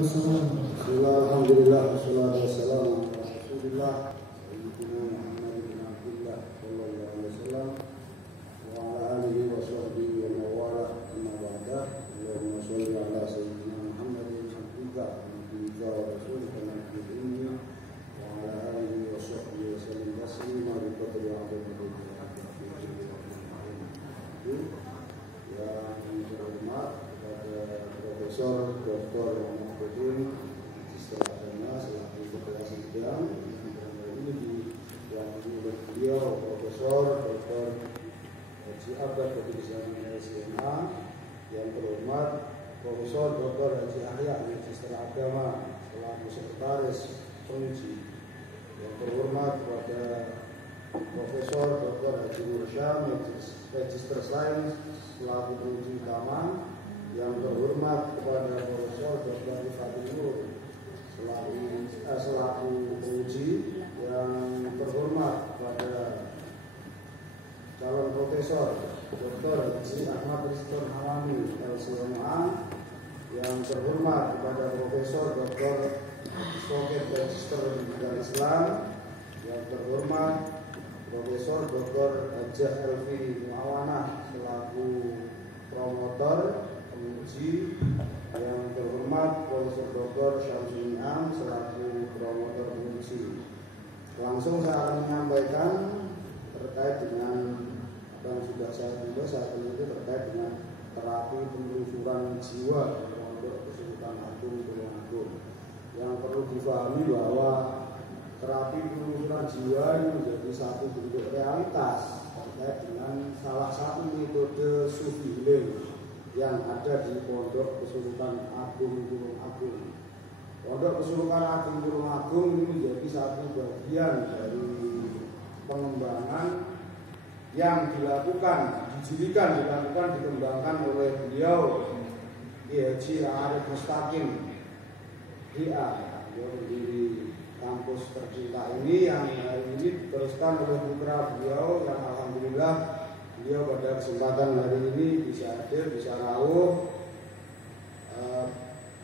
Alhamdulillah, wassalatu wassalamu ala Rasulillah sayyidina Muhammad bin Abdullah sallallahu alaihi wasallam wa ala alihi wa sahbihi wa mawala amma ba'da. Allahumma shalli ala sayyidina Muhammad bin Abdullah wa rasulika nabiyyi wa ala alihi wa sahbihi wa sallam taslima bi qadri adadihi yang terhormat kepada Profesor Dr. Muhammadin Istilahnya selaku ketua sidang ini diwakili oleh beliau Profesor Dr. Haji Abad Kebijakan SMA, yang terhormat Profesor Dr. Haji Ahya Magister Agama selaku Sekretaris Penguji, yang terhormat kepada Profesor Dr. Haji Mursyam Magister Sains selaku penguji utama, yang terhormat kepada Profesor Dr. Rifatul Nur selaku penguji, yang terhormat kepada calon Profesor Dr. Haji Ahmad Rizwan Hawami LCMA, yang terhormat kepada Profesor Dr. Soket Magister Bidang Islam, yang terhormat Profesor Dr. Hajah Elvi Muawanah selaku promotor penguji, yang terhormat Profesor Dr. Syamsul Am selaku promotor penguji. Langsung saya akan menyampaikan terkait dengan apa yang sudah saya tulis saat ini, terkait dengan terapi penelusuran jiwa untuk Kesultanan Agung Tulungagung. Yang perlu difahami bahwa terapi penelusuran jiwa ini menjadi satu bentuk realitas terkait dengan salah satu metode Sufi healing yang ada di Pondok Kesultanan Agung Tulungagung. Pondok Kesultanan Agung Tulungagung ini menjadi satu bagian dari pengembangan yang dikembangkan oleh beliau Haji Arif Mustaqim DA, beliau berdiri kampus tercinta ini, yang hari ini diteruskan oleh putra beliau, yang alhamdulillah beliau pada kesempatan hari ini bisa hadir, bisa rawuh,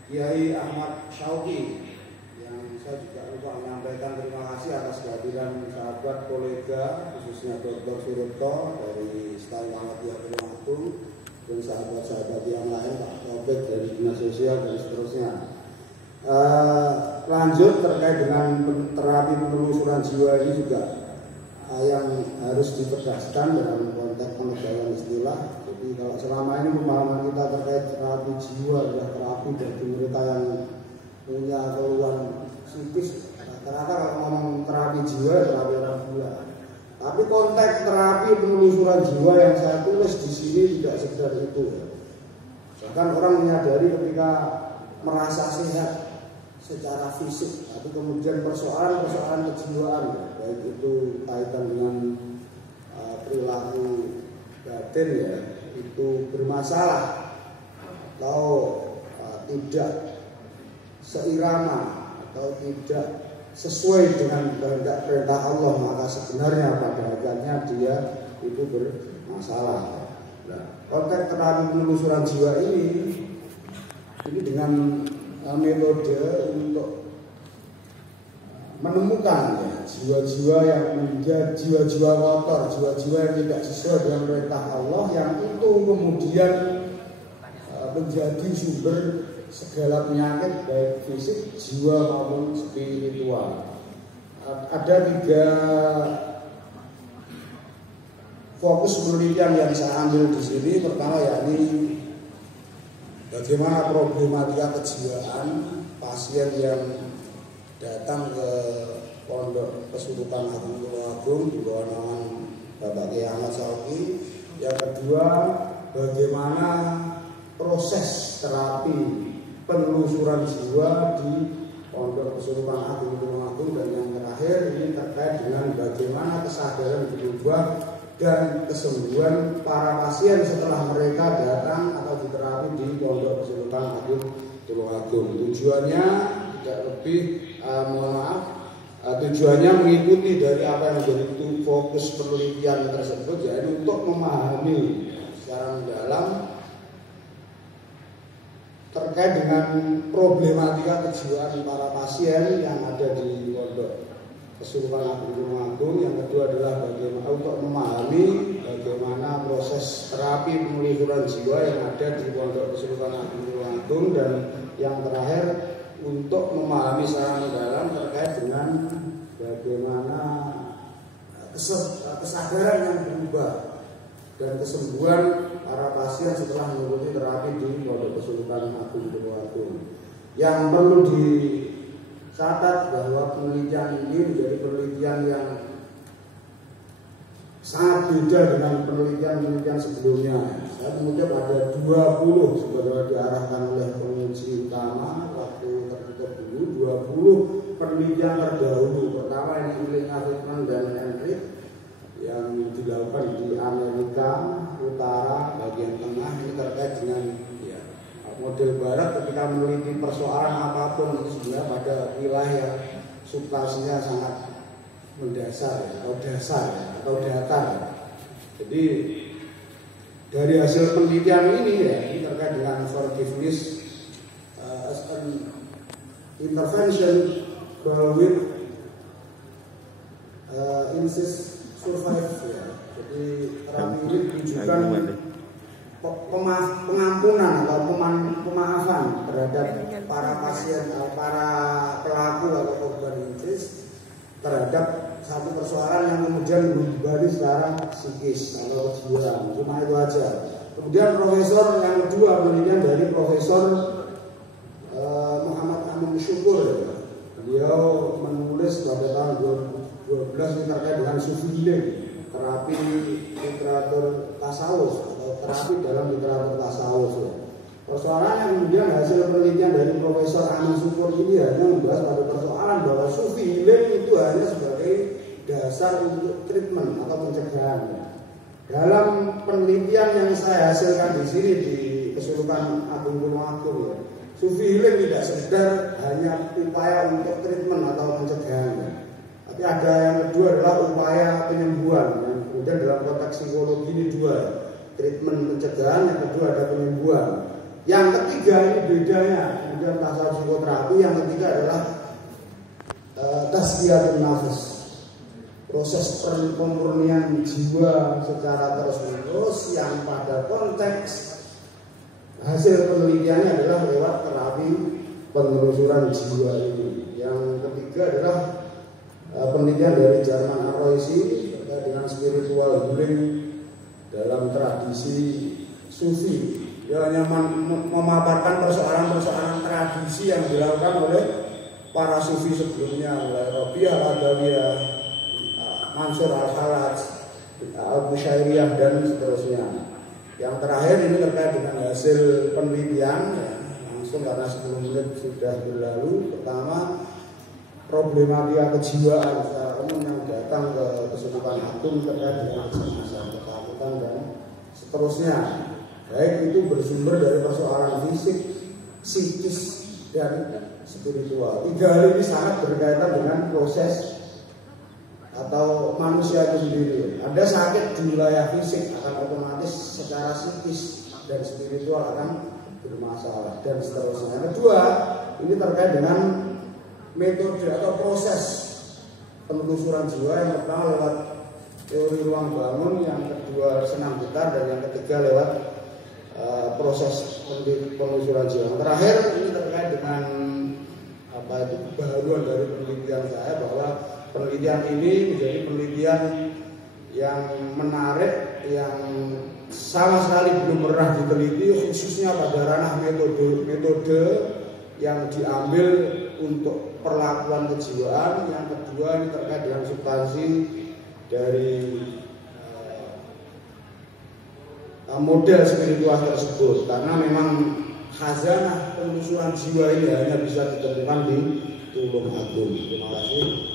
Kiai Ahmad Syauqi, yang saya juga lupa menyampaikan terima kasih atas kehadiran sahabat kolega khususnya Dr. Suripto dari Stali Muhammadiyah Tulungagung dan sahabat-sahabat yang lain, Pak Taufik dari Dinas Sosial dan seterusnya. Lanjut terkait dengan terapi penelusuran jiwa ini juga yang harus diperdaskan dalam konteks pengejalan istilah. Jadi kalau selama ini pemahaman kita terkait terapi jiwa adalah terapi bagi mereka yang punya keluhan psikis, rata-rata kalau ngomong terapi jiwa terapi orang gila. Tapi konteks terapi penelusuran jiwa yang saya tulis di sini tidak sekedar itu. Bahkan orang menyadari ketika merasa sehat secara fisik, tapi kemudian persoalan kejiwaan, baik itu kaitan dengan perilaku batin ya, itu bermasalah atau tidak seirama atau tidak sesuai dengan kehendak perintah Allah, maka sebenarnya pada hakikatnya dia itu bermasalah. Nah, konteks terapi penelusuran jiwa ini dengan metode untuk menemukan jiwa-jiwa yang menjadi jiwa-jiwa kotor, jiwa-jiwa yang tidak sesuai dengan perintah Allah, yang itu kemudian menjadi sumber segala penyakit baik fisik, jiwa maupun spiritual. Ada 3 fokus penelitian yang saya ambil di sini. Pertama yakni bagaimana problematika kejiwaan pasien yang datang ke Pondok Kesultanan Agung Tulungagung di bawah naungan Bapak Kiai Ahmad Syauqi. Yang kedua, bagaimana proses terapi penelusuran jiwa di Pondok Kesultanan Agung Tulungagung. Dan yang terakhir ini terkait dengan bagaimana kesadaran berubah dan kesembuhan para pasien setelah mereka datang atau diterapi di Pondok Kesultanan Agung Tulungagung. Tujuannya tidak lebih, tujuannya mengikuti dari apa yang menjadi fokus penelitian tersebut, yaitu untuk memahami secara mendalam terkait terkait dengan problematika kejiwaan para pasien yang ada di Pondok Kesultanan Agung. Yang kedua adalah bagaimana untuk memahami bagaimana proses terapi pemulihan jiwa yang ada di Pondok Kesultanan Agung, dan yang terakhir untuk memahami secara mendalam terkait dengan bagaimana kesadaran yang berubah dan kesembuhan para pasien setelah mengikuti terapi di Pondok Kesultanan Agung. Yang perlu dicatat bahwa penelitian ini menjadi penelitian yang sangat beda dengan penelitian sebelumnya. Saya mengutip ada 20 sebagaimana diarahkan oleh penguji utama waktu tertutup dulu, 20 penelitian terdahulu. Pertama ini miliknya Friedman dan Enrich yang dilakukan di Amerika Utara bagian tengah. Ini terkait dengan model barat ketika meneliti persoalan apapun itu sebenarnya pada wilayah substansinya sangat mendasar atau dasar atau datar. Jadi dari hasil penelitian ini terkait dengan forgiveness as an intervention with insist survive Jadi terapi ini menunjukkan pengampunan atau pemaafan terhadap para pasien atau para pelaku atau korban insist terhadap satu persoalan yang kemudian membebani secara psikis atau kejiwaan. Cuma itu aja. Kemudian profesor yang kedua penelitian dari Profesor Muhammad Amin Syukur. Beliau menulis pada tahun 2012 ini terkait dengan Sufi healing, terapi literatur tasawuf atau terapi dalam literatur tasawuf. Persoalannya kemudian hasil penelitian dari Profesor Amin Syukur ini hanya membahas pada persoalan bahwa Sufi healing itu hanya sebagai dasar untuk treatment atau pencegahan. Dalam penelitian yang saya hasilkan di sini di Kesultanan Agung Sufi healing tidak sekedar hanya upaya untuk treatment atau pencegahan, tapi ada yang kedua adalah upaya penyembuhan. Dan kemudian dalam konteks psikologi ini dua, treatment pencegahan, yang kedua ada penyembuhan. Yang ketiga ini bedanya, kemudian tasawuf psikoterapi, yang ketiga adalah tazkiyatun nafs, proses pemurnian jiwa secara terus-menerus yang pada konteks hasil penelitiannya adalah lewat terapi penelusuran jiwa ini. Yang ketiga adalah penelitian dari Jerman Arroisi dengan spiritual healing dalam tradisi Sufi. Dia hanya memaparkan persoalan-persoalan tradisi yang dilakukan oleh para Sufi sebelumnya, mulai Rabi'ah Al-Adawiyah, Mansur Al-Halaj, Al-Bushairiyah dan seterusnya. Yang terakhir ini terkait dengan hasil penelitian langsung karena 10 menit sudah berlalu. Pertama, problematika kejiwaan secara umum yang datang ke Kesultanan Agung terkait dengan kecemasan, ketakutan dan seterusnya. Baik itu bersumber dari persoalan fisik, psikis dan spiritual. Tiga hal ini sangat berkaitan dengan proses atau manusia itu sendiri. Anda sakit di wilayah fisik akan otomatis secara psikis dan spiritual akan bermasalah dan seterusnya. Yang kedua, ini terkait dengan metode atau proses penelusuran jiwa. Yang pertama lewat teori ruang bangun, yang kedua senam getar, dan yang ketiga lewat proses penelusuran jiwa. Yang terakhir ini terkait dengan kebaruan dari penelitian saya, bahwa penelitian ini menjadi penelitian yang menarik, yang sama sekali belum pernah diteliti, khususnya pada ranah metode yang diambil untuk perlakuan kejiwaan. Yang kedua ini terkait dengan substansi dari model spiritual tersebut, karena memang khazanah penelusuran jiwa ini hanya bisa ditemukan di Tulung Agung. Terima kasih.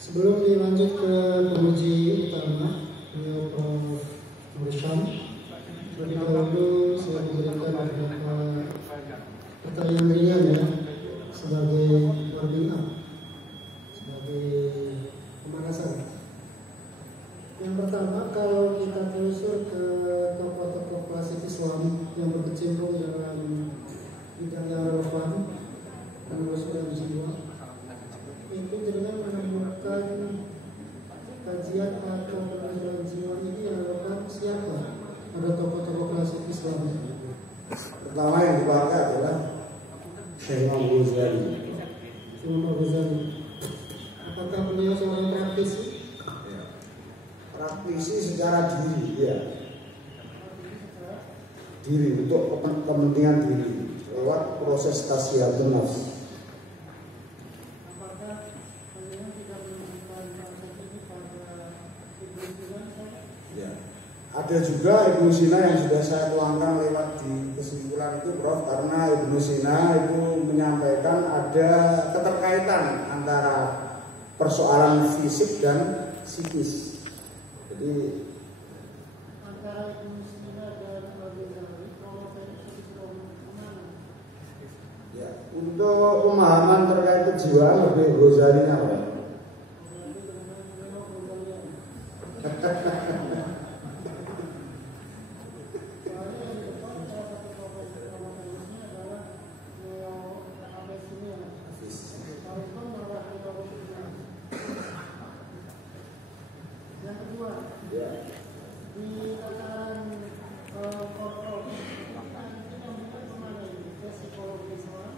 Sebelum dilanjut ke penguji utama, beliau Prof. Mursyam, terlebih dahulu saya memberikan beberapa pertanyaan ringan sebagai warming up, sebagai pemanasan Yang pertama, kalau kita telusur ke tokoh-tokoh klasik Islam yang berkecimpung dalam bidang yang relevan penelusuran jiwa, itu dengan menemukan kajian atau penelusuran jiwa ini yang relevan siapa? Ada tokoh-tokoh klasik Islam. Pertama yang dipakai adalah Imam Ghazali. Imam Ghazali. Apakah beliau seorang praktisi? Praktisi secara diri, ya. Diri untuk kepentingan diri lewat proses tasfiyatun nafs. Apakah beliau tidak menemukan konsep ini pada Ibnu Sina? Ya. Ada juga Ibnu Sina yang sudah saya tuangkan lewat di kesimpulan itu, Prof, karena Ibnu Sina itu menyampaikan ada keterkaitan antara persoalan fisik dan psikis. Jadi Antara Ibnu Sina dan Al-Ghazali, kalau saya kemana? ya, untuk pemahaman terkait kejiwaan lebih Ghazali apa? Yang kedua, Ya. di tataran kontrol kita kemana ini? Ke psikologi Islam,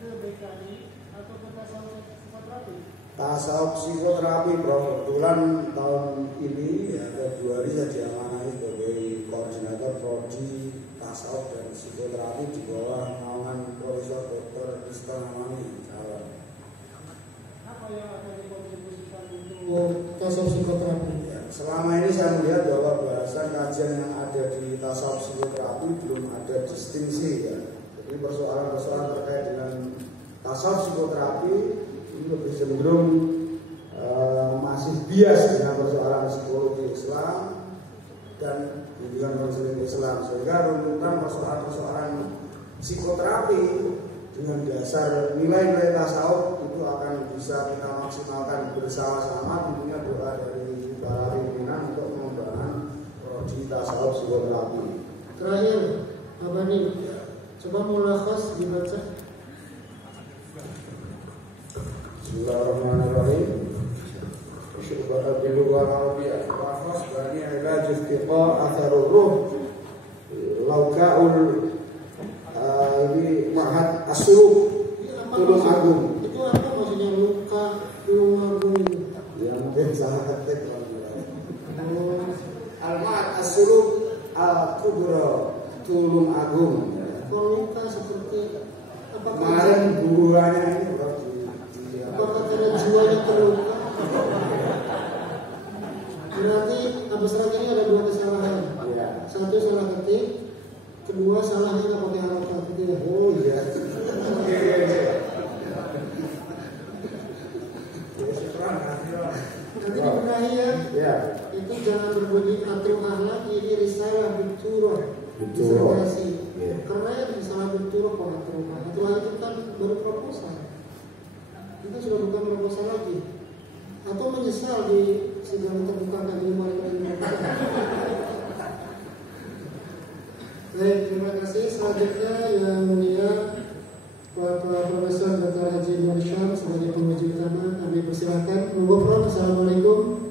ke BKI, atau ke tasawuf psikoterapi? Tasawuf psikoterapi, Bro. Kebetulan tahun ini ya Februari saya diamanai sebagai koordinator prodi tasawuf dan psikoterapi di bawah naungan Profesor Dr. Rizka Hamami. Apa yang akan dikontribusikan untuk tasawuf psikoterapi? Ya, selama ini saya melihat bahwa bahasan kajian yang ada di tasawuf psikoterapi belum ada distingsi, ya. Jadi persoalan-persoalan terkait dengan tasawuf psikoterapi ini lebih cenderung masih bias dengan persoalan psikologi Islam dan bimbingan konseling Islam, sehingga runtutan persoalan-persoalan psikoterapi dengan dasar nilai-nilai tasawuf itu akan bisa kita maksimalkan bersama-sama, tentunya doa dari para pimpinan untuk pengembangan prodi tasawuf psikoterapi. Terakhir, Abah nih, coba mulakhas dibaca. Bismillahirrahmanirrahim. Syukur bilughah Arabiyah wa khasbani ilaj istiqa atharur ruh laukaul ini Ma'had As-Suluk Tulung Agung. Itu apa maksudnya luka Tulung Agung? Ya mungkin salah ketik. Al-Ma'had As-Suluk Al-Kubra Tulung Agung. Kalau luka seperti apakah Kemarin guruannya ini apakah karena jiwanya terluka? Berarti Abu Sarak ini ada dua kesalahan. ya. Satu salah ketik, kedua salahnya nggak pakai harokat gitu ya. Oh iya. Nanti dibenahi ya. Ya. Itu jangan berbunyi atruk ahlak, ini risalah binturah. Binturah. Disertasi. Ya. Keren risalah binturah kok atruk. Atruk itu kan baru proposal. Kita sudah bukan proposal lagi. Atau menyesal di sidang terbuka kami mereka ini. Baik, terima kasih. Selanjutnya yang mulia Bapak Profesor Dr. Haji Nur Syam sebagai penguji utama, kami persilakan. Assalamualaikum.